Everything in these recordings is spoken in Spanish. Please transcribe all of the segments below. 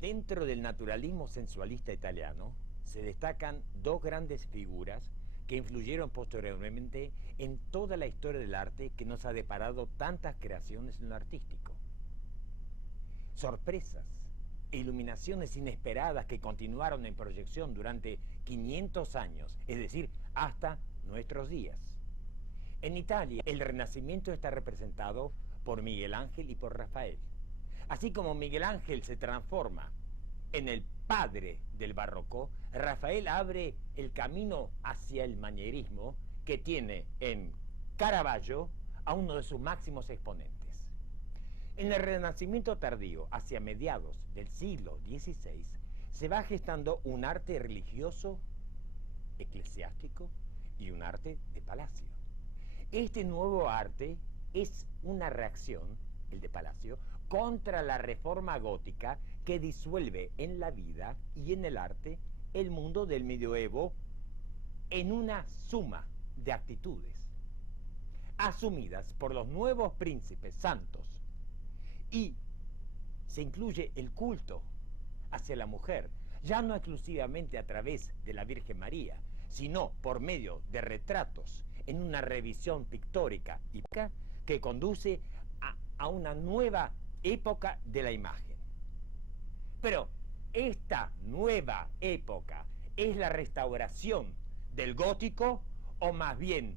Dentro del naturalismo sensualista italiano se destacan dos grandes figuras que influyeron posteriormente en toda la historia del arte que nos ha deparado tantas creaciones en lo artístico. Sorpresas e iluminaciones inesperadas que continuaron en proyección durante 500 años, es decir, hasta nuestros días. En Italia, el Renacimiento está representado por Miguel Ángel y por Rafael. Así como Miguel Ángel se transforma en el padre del barroco, Rafael abre el camino hacia el manierismo que tiene en Caravaggio a uno de sus máximos exponentes. En el Renacimiento tardío, hacia mediados del siglo XVI, se va gestando un arte religioso, eclesiástico y un arte de palacio. Este nuevo arte es una reacción, el de palacio, contra la reforma gótica que disuelve en la vida y en el arte el mundo del medioevo en una suma de actitudes asumidas por los nuevos príncipes santos, y se incluye el culto hacia la mujer, ya no exclusivamente a través de la Virgen María, sino por medio de retratos en una revisión pictórica y que conduce a una nueva época de la imagen. Pero esta nueva época es la restauración del gótico o más bien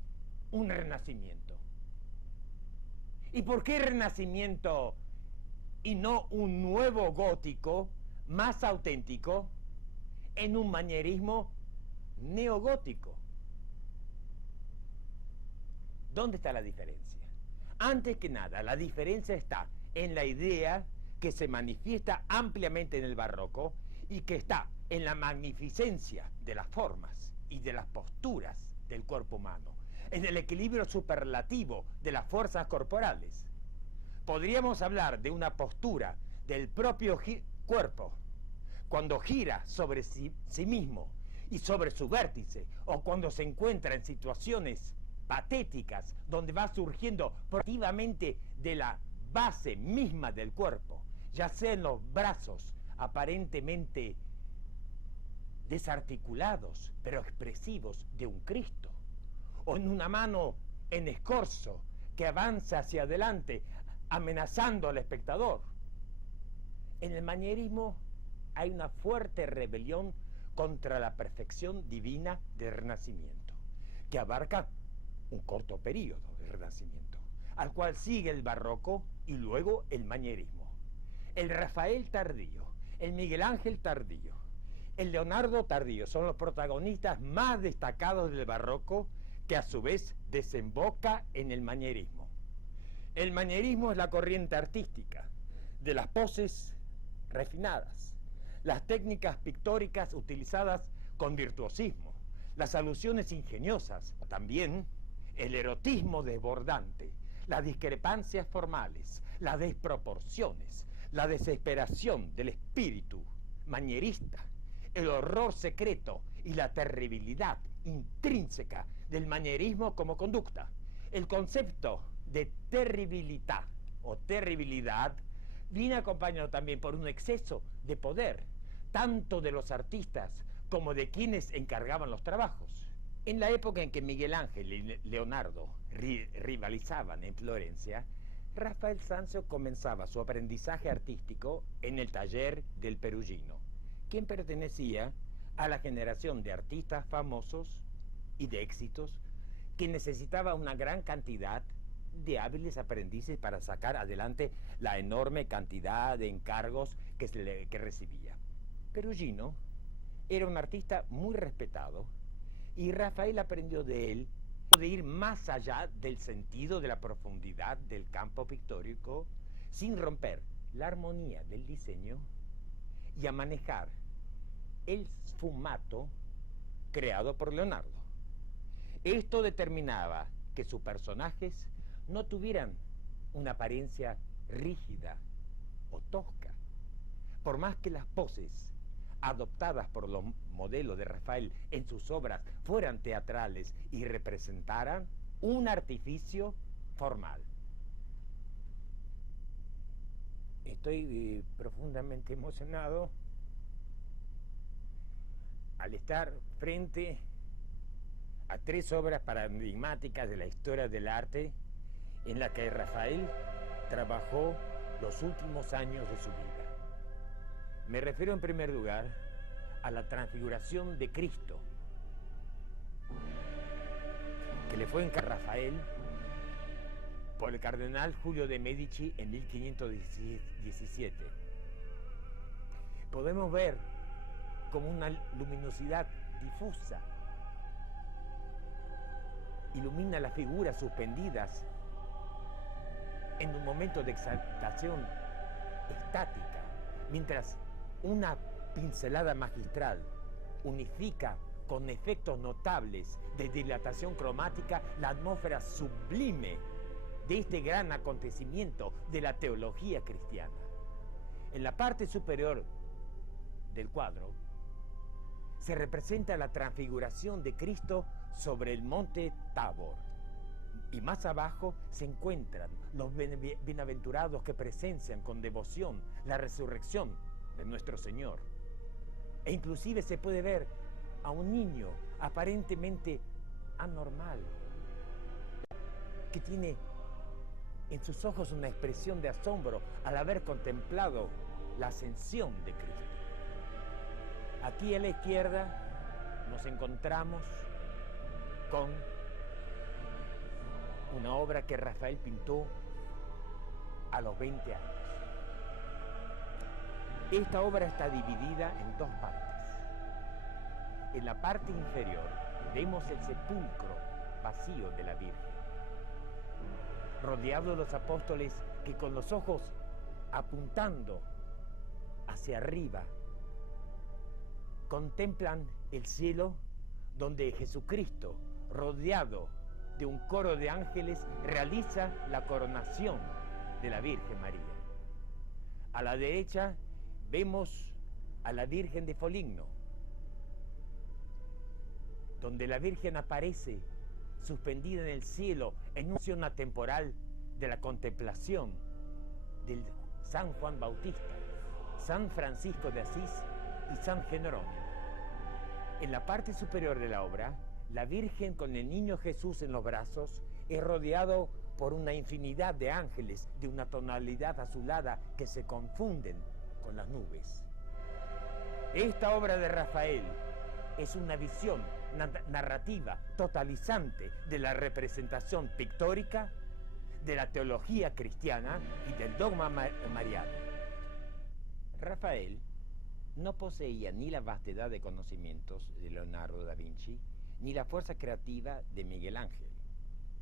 un renacimiento. ¿Y por qué renacimiento y no un nuevo gótico más auténtico en un manierismo neogótico? ¿Dónde está la diferencia? Antes que nada, la diferencia está en la idea que se manifiesta ampliamente en el barroco y que está en la magnificencia de las formas y de las posturas del cuerpo humano, en el equilibrio superlativo de las fuerzas corporales. Podríamos hablar de una postura del propio cuerpo cuando gira sobre sí mismo y sobre su vértice, o cuando se encuentra en situaciones patéticas donde va surgiendo proactivamente de la base misma del cuerpo, ya sea en los brazos aparentemente desarticulados pero expresivos de un Cristo, o en una mano en escorzo que avanza hacia adelante amenazando al espectador. En el manierismo hay una fuerte rebelión contra la perfección divina del Renacimiento, que abarca un corto periodo del Renacimiento, al cual sigue el barroco y luego el manierismo. El Rafael tardío, el Miguel Ángel tardío, el Leonardo tardío son los protagonistas más destacados del barroco, que a su vez desemboca en el manierismo. El manierismo es la corriente artística de las poses refinadas, las técnicas pictóricas utilizadas con virtuosismo, las alusiones ingeniosas, también el erotismo desbordante, las discrepancias formales, las desproporciones, la desesperación del espíritu manierista, el horror secreto y la terribilidad intrínseca del manierismo como conducta. El concepto de terribilidad o terribilidad viene acompañado también por un exceso de poder, tanto de los artistas como de quienes encargaban los trabajos. En la época en que Miguel Ángel y Leonardo rivalizaban en Florencia, Rafael Sanzio comenzaba su aprendizaje artístico en el taller del Perugino, quien pertenecía a la generación de artistas famosos y de éxitos que necesitaba una gran cantidad de hábiles aprendices para sacar adelante la enorme cantidad de encargos que recibía. Perugino era un artista muy respetado y Rafael aprendió de él de ir más allá del sentido de la profundidad del campo pictórico sin romper la armonía del diseño y a manejar el sfumato creado por Leonardo. Esto determinaba que sus personajes no tuvieran una apariencia rígida o tosca, por más que las poses adoptadas por los modelos de Rafael en sus obras fueran teatrales y representaran un artificio formal. Estoy profundamente emocionado al estar frente a tres obras paradigmáticas de la historia del arte en la que Rafael trabajó los últimos años de su vida. Me refiero en primer lugar a la transfiguración de Cristo, que le fue encargada a Rafael por el cardenal Julio de Medici en 1517. Podemos ver como una luminosidad difusa ilumina las figuras suspendidas en un momento de exaltación estática, mientras una pincelada magistral unifica con efectos notables de dilatación cromática la atmósfera sublime de este gran acontecimiento de la teología cristiana. En la parte superior del cuadro se representa la transfiguración de Cristo sobre el monte Tabor, y más abajo se encuentran los bienaventurados que presencian con devoción la resurrección de nuestro Señor. E inclusive se puede ver a un niño aparentemente anormal, que tiene en sus ojos una expresión de asombro al haber contemplado la ascensión de Cristo. Aquí a la izquierda nos encontramos con una obra que Rafael pintó a los 20 años. Esta obra está dividida en dos partes. En la parte inferior vemos el sepulcro vacío de la Virgen, rodeado de los apóstoles que con los ojos apuntando hacia arriba contemplan el cielo, donde Jesucristo, rodeado de un coro de ángeles, realiza la coronación de la Virgen María. A la derecha vemos a la Virgen de Foligno, donde la Virgen aparece suspendida en el cielo en una acción atemporal de la contemplación del San Juan Bautista, San Francisco de Asís y San Jerónimo. En la parte superior de la obra, la Virgen con el niño Jesús en los brazos es rodeado por una infinidad de ángeles de una tonalidad azulada que se confunden con las nubes. Esta obra de Rafael es una visión narrativa totalizante de la representación pictórica de la teología cristiana y del dogma mariano. Rafael no poseía ni la vastedad de conocimientos de Leonardo da Vinci, ni la fuerza creativa de Miguel Ángel,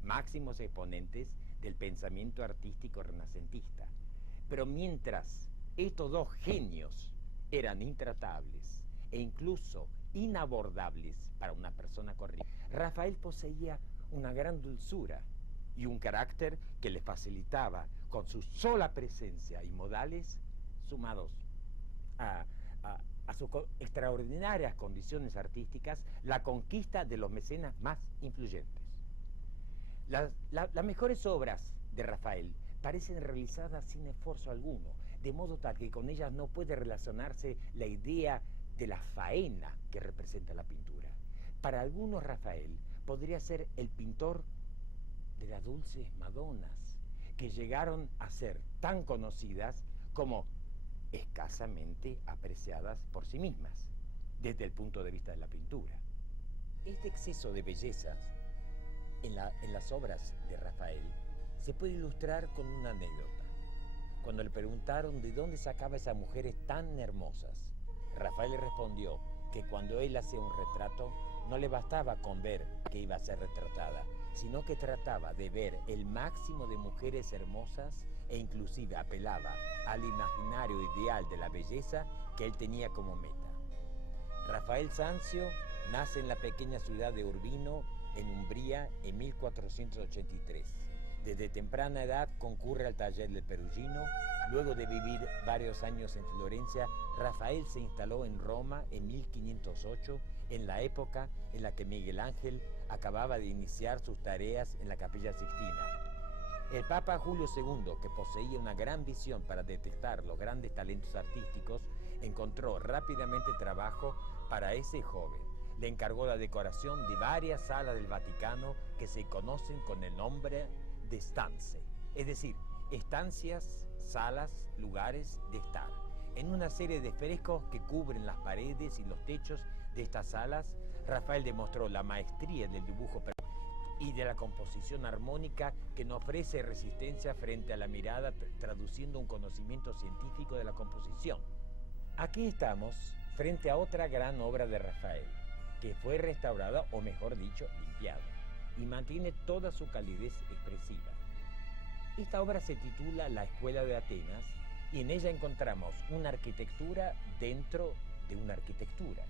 máximos exponentes del pensamiento artístico renacentista. Pero mientras estos dos genios eran intratables e incluso inabordables para una persona corriente, Rafael poseía una gran dulzura y un carácter que le facilitaba, con su sola presencia y modales, sumados a sus extraordinarias condiciones artísticas, la conquista de los mecenas más influyentes. Las mejores obras de Rafael parecen realizadas sin esfuerzo alguno, de modo tal que con ellas no puede relacionarse la idea de la faena que representa la pintura. Para algunos, Rafael podría ser el pintor de las dulces Madonas, que llegaron a ser tan conocidas como escasamente apreciadas por sí mismas, desde el punto de vista de la pintura. Este exceso de bellezas en las obras de Rafael se puede ilustrar con una anécdota. Cuando le preguntaron de dónde sacaba esas mujeres tan hermosas, Rafael le respondió que cuando él hacía un retrato no le bastaba con ver que iba a ser retratada, sino que trataba de ver el máximo de mujeres hermosas e inclusive apelaba al imaginario ideal de la belleza que él tenía como meta. Rafael Sanzio nace en la pequeña ciudad de Urbino, en Umbría, en 1483. Desde temprana edad concurre al taller del Perugino. Luego de vivir varios años en Florencia, Rafael se instaló en Roma en 1508, en la época en la que Miguel Ángel acababa de iniciar sus tareas en la Capilla Sixtina. El Papa Julio II, que poseía una gran visión para detectar los grandes talentos artísticos, encontró rápidamente trabajo para ese joven. Le encargó la decoración de varias salas del Vaticano que se conocen con el nombre de stanze, es decir, estancias, salas, lugares de estar. En una serie de frescos que cubren las paredes y los techos de estas salas, Rafael demostró la maestría del dibujo y de la composición armónica que no ofrece resistencia frente a la mirada, traduciendo un conocimiento científico de la composición. Aquí estamos frente a otra gran obra de Rafael, que fue restaurada, o mejor dicho, limpiada, y mantiene toda su calidez expresiva. Esta obra se titula La Escuela de Atenas, y en ella encontramos una arquitectura dentro de una arquitectura,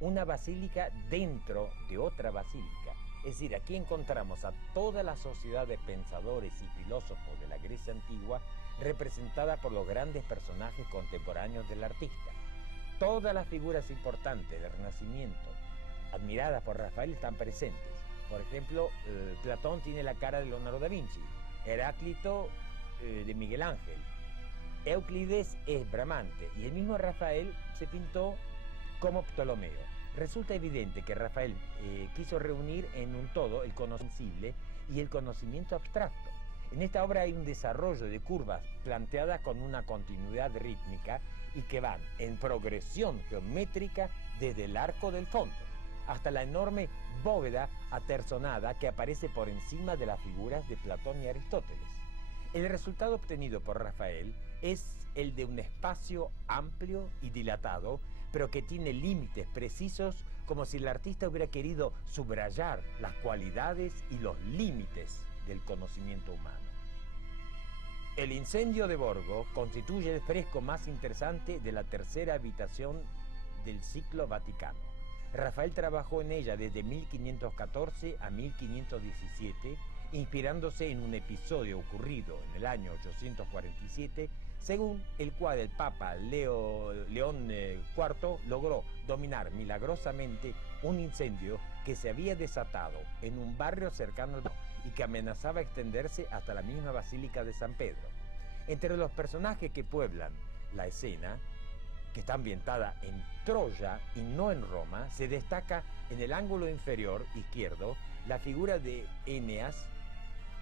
una basílica dentro de otra basílica. Es decir, aquí encontramos a toda la sociedad de pensadores y filósofos de la Grecia antigua representada por los grandes personajes contemporáneos del artista. Todas las figuras importantes del Renacimiento, admiradas por Rafael, están presentes. Por ejemplo, Platón tiene la cara de Leonardo da Vinci, Heráclito de Miguel Ángel, Euclides es Bramante y el mismo Rafael se pintó como Ptolomeo. Resulta evidente que Rafael quiso reunir en un todo el conocible y el conocimiento abstracto. En esta obra hay un desarrollo de curvas planteadas con una continuidad rítmica y que van en progresión geométrica desde el arco del fondo hasta la enorme bóveda aterzonada que aparece por encima de las figuras de Platón y Aristóteles. El resultado obtenido por Rafael es el de un espacio amplio y dilatado, pero que tiene límites precisos, como si el artista hubiera querido subrayar las cualidades y los límites del conocimiento humano. El incendio de Borgo constituye el fresco más interesante de la tercera habitación del ciclo Vaticano. Rafael trabajó en ella desde 1514 a 1517, inspirándose en un episodio ocurrido en el año 847, según el cual el Papa León IV logró dominar milagrosamente un incendio que se había desatado en un barrio cercano al y que amenazaba extenderse hasta la misma Basílica de San Pedro. Entre los personajes que pueblan la escena, que está ambientada en Troya y no en Roma, se destaca en el ángulo inferior izquierdo la figura de Eneas,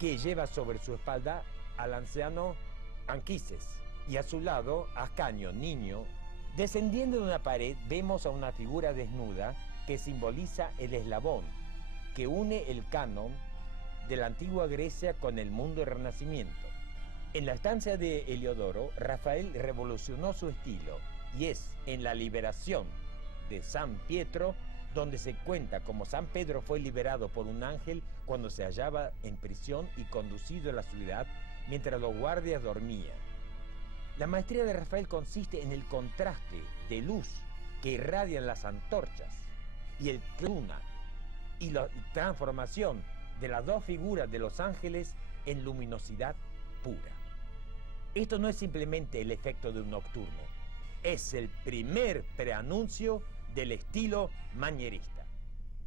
que lleva sobre su espalda al anciano Anquises, y a su lado Ascanio, niño. Descendiendo de una pared vemos a una figura desnuda que simboliza el eslabón que une el canon de la antigua Grecia con el mundo del Renacimiento. En la estancia de Heliodoro, Rafael revolucionó su estilo y es en la liberación de San Pietro donde se cuenta cómo San Pedro fue liberado por un ángel cuando se hallaba en prisión y conducido a la ciudad mientras los guardias dormían. La maestría de Rafael consiste en el contraste de luz que irradian las antorchas y el luna y la transformación de las dos figuras de los ángeles en luminosidad pura. Esto no es simplemente el efecto de un nocturno, es el primer preanuncio del estilo manierista.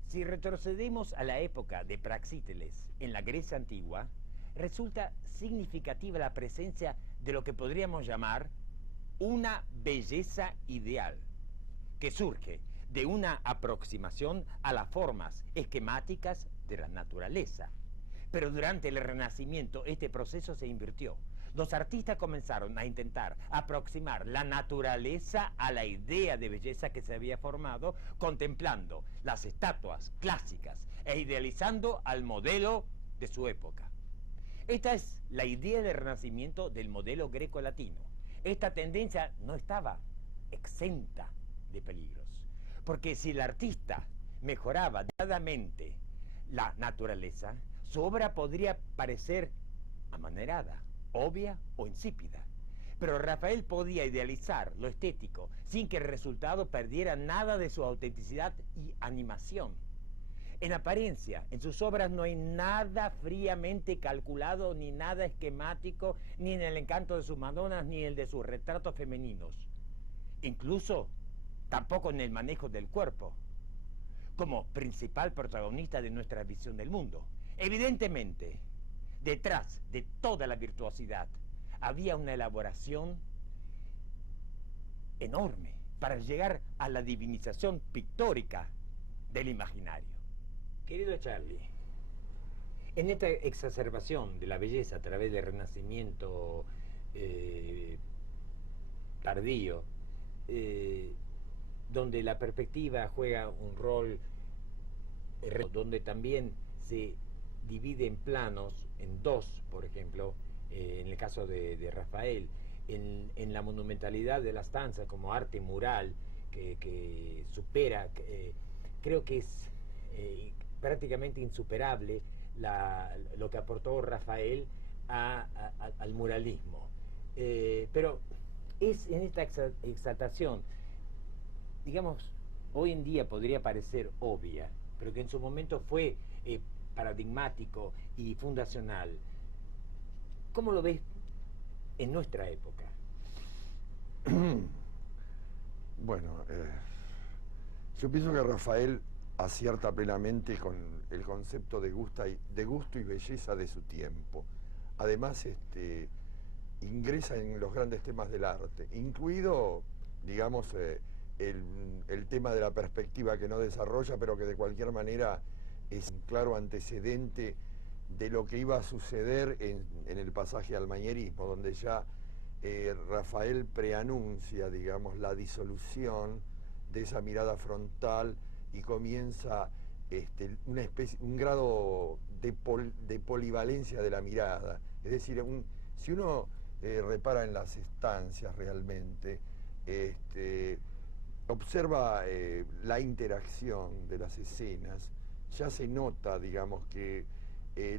Si retrocedemos a la época de Praxíteles en la Grecia antigua, resulta significativa la presencia de lo que podríamos llamar una belleza ideal, que surge de una aproximación a las formas esquemáticas de la naturaleza. Pero durante el Renacimiento este proceso se invirtió. Los artistas comenzaron a intentar aproximar la naturaleza a la idea de belleza que se había formado, contemplando las estatuas clásicas e idealizando al modelo de su época. Esta es la idea del Renacimiento del modelo greco-latino. Esta tendencia no estaba exenta de peligros, porque si el artista mejoraba detalladamente la naturaleza, su obra podría parecer amanerada, obvia o insípida. Pero Rafael podía idealizar lo estético sin que el resultado perdiera nada de su autenticidad y animación. En apariencia, en sus obras no hay nada fríamente calculado, ni nada esquemático, ni en el encanto de sus Madonas, ni el de sus retratos femeninos. Incluso, tampoco en el manejo del cuerpo, como principal protagonista de nuestra visión del mundo. Evidentemente, detrás de toda la virtuosidad había una elaboración enorme para llegar a la divinización pictórica del imaginario. Querido Charlie, en esta exacerbación de la belleza a través del Renacimiento tardío, donde la perspectiva juega un rol, donde también se divide en planos, en dos, por ejemplo, en el caso de Rafael, en la monumentalidad de las danzas como arte mural que supera, creo que es prácticamente insuperable lo que aportó Rafael al muralismo. Pero es en esta exaltación, digamos, hoy en día podría parecer obvia, pero que en su momento fue paradigmático y fundacional. ¿Cómo lo ves en nuestra época? Bueno, yo pienso que Rafael acierta plenamente con el concepto de gusto y belleza de su tiempo. Además, ingresa en los grandes temas del arte, incluido, digamos, el tema de la perspectiva que no desarrolla, pero que de cualquier manera es un claro antecedente de lo que iba a suceder en el pasaje al manierismo, donde ya Rafael preanuncia, digamos, la disolución de esa mirada frontal y comienza un grado de polivalencia de la mirada. Es decir, si uno repara en las estancias realmente, observa la interacción de las escenas, ya se nota, digamos, que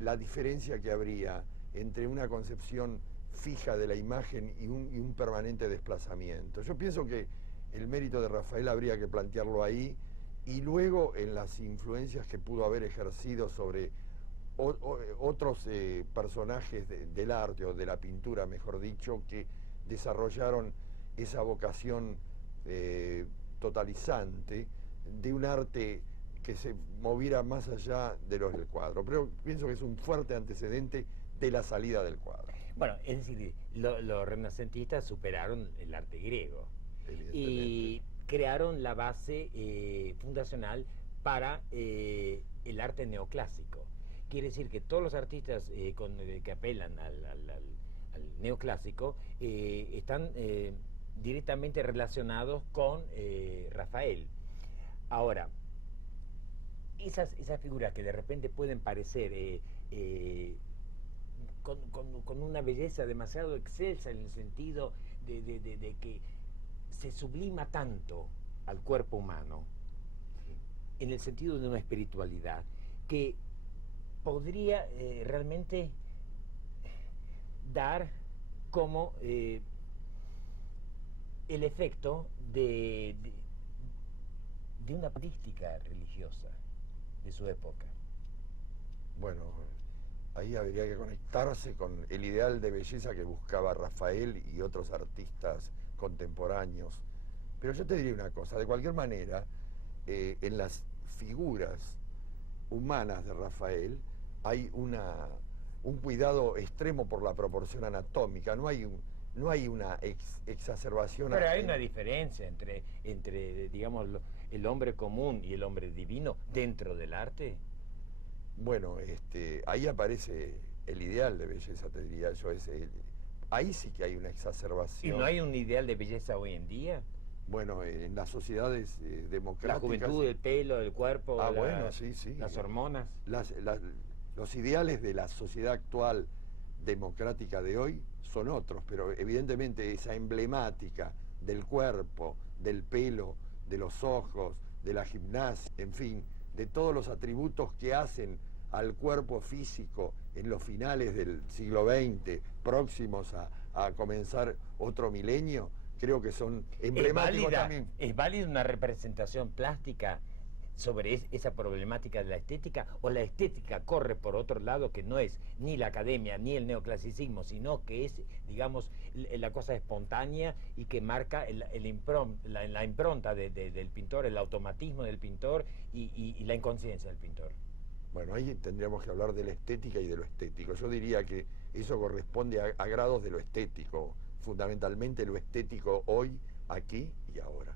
la diferencia que habría entre una concepción fija de la imagen y un permanente desplazamiento. Yo pienso que el mérito de Rafael habría que plantearlo ahí y luego en las influencias que pudo haber ejercido sobre otros personajes del arte o de la pintura, mejor dicho, que desarrollaron esa vocación totalizante de un arte que se moviera más allá de los del cuadro. Pero pienso que es un fuerte antecedente de la salida del cuadro. Bueno, es decir, los renacentistas superaron el arte griego y crearon la base fundacional para el arte neoclásico. Quiere decir que todos los artistas que apelan al neoclásico están directamente relacionados con Rafael. Ahora, esas figuras que de repente pueden parecer con una belleza demasiado excelsa en el sentido de que se sublima tanto al cuerpo humano, en el sentido de una espiritualidad, que podría realmente dar como el efecto de una práctica religiosa de su época. Bueno, ahí habría que conectarse con el ideal de belleza que buscaba Rafael y otros artistas contemporáneos. Pero yo te diría una cosa, de cualquier manera, en las figuras humanas de Rafael hay un cuidado extremo por la proporción anatómica, no hay una exacerbación. Pero hay una diferencia entre digamos, el hombre común y el hombre divino dentro del arte. Bueno, ahí aparece el ideal de belleza, te diría yo. Ahí sí que hay una exacerbación. ¿Y no hay un ideal de belleza hoy en día? Bueno, en las sociedades democráticas... La juventud, el pelo, el cuerpo, bueno, sí, sí. Las hormonas. Los ideales de la sociedad actual democrática de hoy son otros, pero evidentemente esa emblemática del cuerpo, del pelo, de los ojos, de la gimnasia, en fin, de todos los atributos que hacen al cuerpo físico en los finales del siglo XX, próximos a comenzar otro milenio, creo que son emblemáticos también. ¿Es válida una representación plástica sobre esa problemática de la estética, o la estética corre por otro lado, que no es ni la academia ni el neoclasicismo, sino que es, digamos, la cosa espontánea y que marca la impronta del pintor, el automatismo del pintor y la inconsciencia del pintor? Bueno, ahí tendríamos que hablar de la estética y de lo estético. Yo diría que eso corresponde a grados de lo estético, fundamentalmente lo estético hoy, aquí y ahora.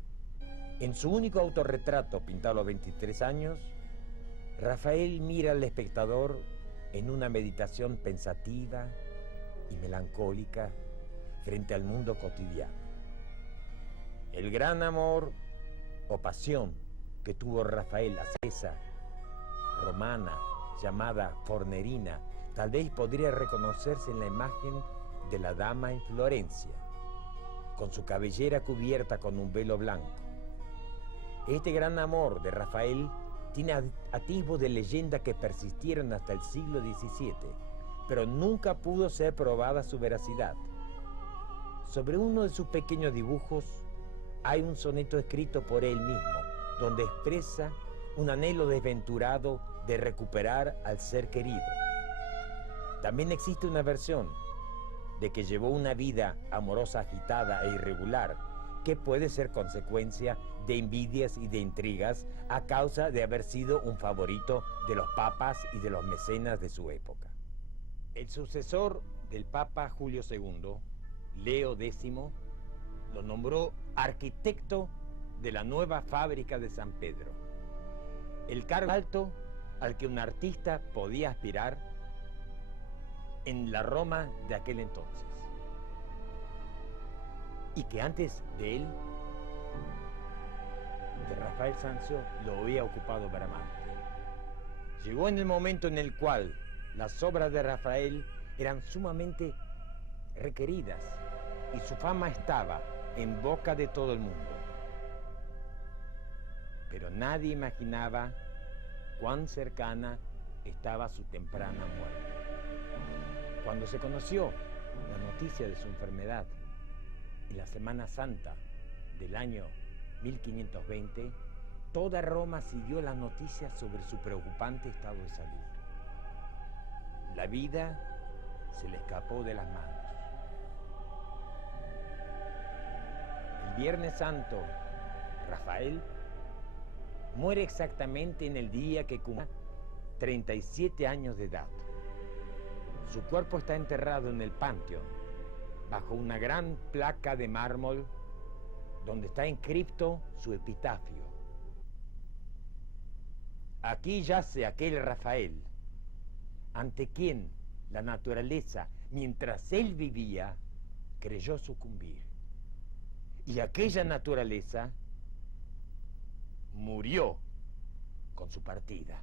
En su único autorretrato, pintado a los 23 años, Rafael mira al espectador en una meditación pensativa y melancólica frente al mundo cotidiano. El gran amor o pasión que tuvo Rafael hacia esa romana llamada Fornerina, tal vez podría reconocerse en la imagen de la dama en Florencia, con su cabellera cubierta con un velo blanco. Este gran amor de Rafael tiene atisbos de leyenda que persistieron hasta el siglo XVII, pero nunca pudo ser probada su veracidad. Sobre uno de sus pequeños dibujos hay un soneto escrito por él mismo, donde expresa un anhelo desventurado de recuperar al ser querido. También existe una versión de que llevó una vida amorosa agitada e irregular, que puede ser consecuencia de envidias y de intrigas a causa de haber sido un favorito de los papas y de los mecenas de su época. El sucesor del Papa Julio II, Leo X, lo nombró arquitecto de la nueva fábrica de San Pedro, el cargo alto al que un artista podía aspirar en la Roma de aquel entonces, y que antes de él, de Rafael Sanzio, lo había ocupado Bramante. Llegó en el momento en el cual las obras de Rafael eran sumamente requeridas y su fama estaba en boca de todo el mundo. Pero nadie imaginaba cuán cercana estaba su temprana muerte. Cuando se conoció la noticia de su enfermedad en la Semana Santa del año 1520, toda Roma siguió las noticias sobre su preocupante estado de salud. La vida se le escapó de las manos. El Viernes Santo, Rafael muere exactamente en el día que cumple 37 años de edad. Su cuerpo está enterrado en el Panteón, bajo una gran placa de mármol donde está inscripto su epitafio. Aquí yace aquel Rafael, ante quien la naturaleza, mientras él vivía, creyó sucumbir. Y aquella naturaleza murió con su partida.